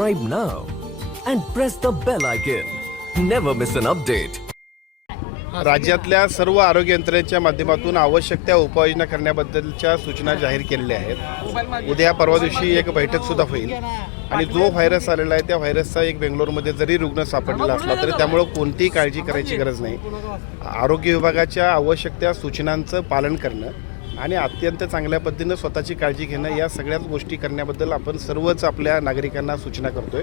subscribe now and press the bell icon. Never miss an update. राज्यातल्या सर्व आरोग्य यंत्रणेच्या माध्यमातून आवश्यक त्या उपाययोजना करण्याबद्दलच्या सूचना जाहीर केलेल्या आहेत उद्या परवा दिवशी एक बैठक सुद्धा होईल आणि जो व्हायरस आलेला आहे त्या व्हायरसचा एक बेंगलोरमध्ये जरी रुग्ण सापडलेला असला तरी त्यामुळं कोणतीही काळजी करायची गरज नाही आरोग्य विभागाच्या आवश्यक त्या सूचनांचं पालन करणं आणि अत्यंत चांगल्या पद्धतीनं स्वतःची काळजी घेणं या सगळ्याच गोष्टी करण्याबद्दल आपण सर्वच आपल्या नागरिकांना सूचना करतोय.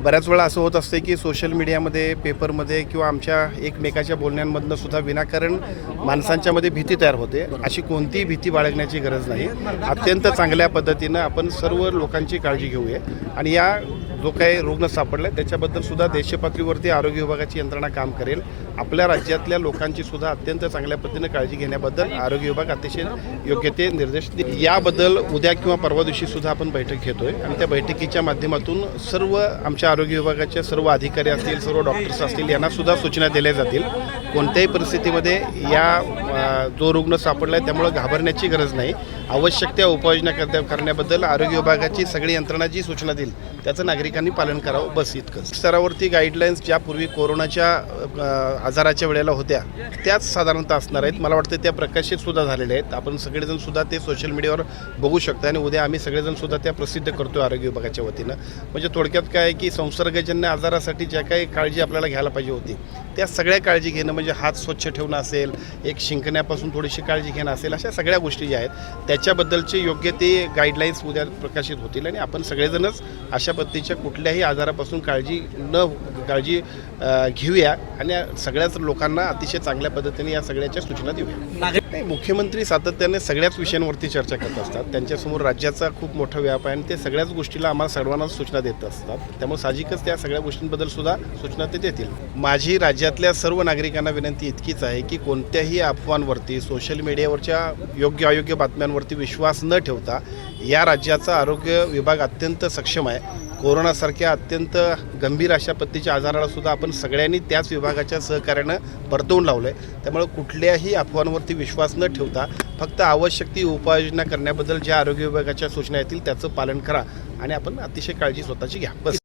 बऱ्याच वेळा असं होत असते की सोशल मीडियामध्ये पेपरमध्ये किंवा आमच्या एकमेकाच्या बोलण्यांमधनं सुद्धा विनाकारण माणसांच्यामध्ये भीती तयार होते. अशी कोणतीही भीती बाळगण्याची गरज नाही. अत्यंत चांगल्या पद्धतीनं आपण सर्व लोकांची काळजी घेऊया. आणि या जो काही रुग्ण सापडला त्याच्याबद्दल सुद्धा देशपातळीवरती आरोग्य विभागाची यंत्रणा काम करेल. आपल्या राज्यातल्या लोकांची सुद्धा अत्यंत चांगल्या पद्धतीने काळजी घेण्याबद्दल आरोग्य विभाग अतिशय योग्य ते निर्देश देईल. याबद्दल उद्या किंवा परवा दिवशी सुद्धा आपण बैठक घेतोय आणि त्या बैठकीच्या माध्यमातून सर्व आमच्या आरोग्य विभागाच्या सर्व अधिकारी असतील सर्व डॉक्टर्स असतील यांना सुद्धा सूचना दिल्या जातील. कोणत्याही परिस्थितीमध्ये या जो रुग्ण सापडला आहे त्यामुळे घाबरण्याची गरज नाही. आवश्यक त्या उपाययोजना करण्याबद्दल आरोग्य विभागाची सगळी यंत्रणा जी सूचना देईल त्याचं नागरिक नागरिकांनी पालन करावं बस इतकंच स्तरावरती गाईडलाईन्स ज्या पूर्वी कोरोनाच्या आजाराच्या वेळेला होत्या त्याच साधारणतः असणार आहेत. मला वाटतं त्या प्रकाशित सुद्धा झालेल्या आहेत. आपण सगळेजण सुद्धा ते सोशल मीडियावर बघू शकता आणि उद्या आम्ही सगळेजण सुद्धा त्या प्रसिद्ध करतो आरोग्य विभागाच्या वतीनं. म्हणजे थोडक्यात काय की संसर्गजन्य आजारासाठी ज्या काही काळजी आपल्याला घ्यायला पाहिजे होती त्या सगळ्या काळजी घेणं म्हणजे हात स्वच्छ ठेवणं असेल एक शिंकण्यापासून थोडीशी काळजी घेणं असेल अशा सगळ्या गोष्टी ज्या आहेत त्याच्याबद्दलचे योग्य ते गाईडलाईन्स उद्या प्रकाशित होतील आणि आपण सगळेजणच अशा पद्धतीच्या कुठल्याही आजारापासून काळजी न काळजी घेऊया आणि सगळ्याच लोकांना अतिशय चांगल्या पद्धतीने या सगळ्याच्या सूचना देऊया. मुख्यमंत्री सातत्याने सगळ्याच विषयांवरती चर्चा करत असतात. त्यांच्यासमोर राज्याचा खूप मोठा व्याप आहे आणि ते सगळ्याच गोष्टीला आम्हाला सर्वांना सूचना देत असतात. त्यामुळे साहजिकच त्या सगळ्या गोष्टींबद्दल सुद्धा सूचना ते देतील. माझी राज्यातल्या सर्व नागरिकांना विनंती इतकीच आहे की कोणत्याही अफवांवरती सोशल मीडियावरच्या योग्य अयोग्य बातम्यांवरती विश्वास न ठेवता या राज्याचा आरोग्य विभाग अत्यंत सक्षम आहे. कोरोनासारख्या अत्यंत गंभीर अशा पद्धतीच्या आजाराला सुद्धा आपण सगळ्यांनी त्याच विभागाच्या सहकार्यानं परतवून लावलं आहे त्यामुळे कुठल्याही अफवांवरती विश्वास न ठेवता फक्त आवश्यक ती उपाययोजना करण्याबद्दल ज्या आरोग्य विभागाच्या सूचना येतील त्याचं पालन करा आणि आपण अतिशय काळजी स्वतःची घ्या. बस.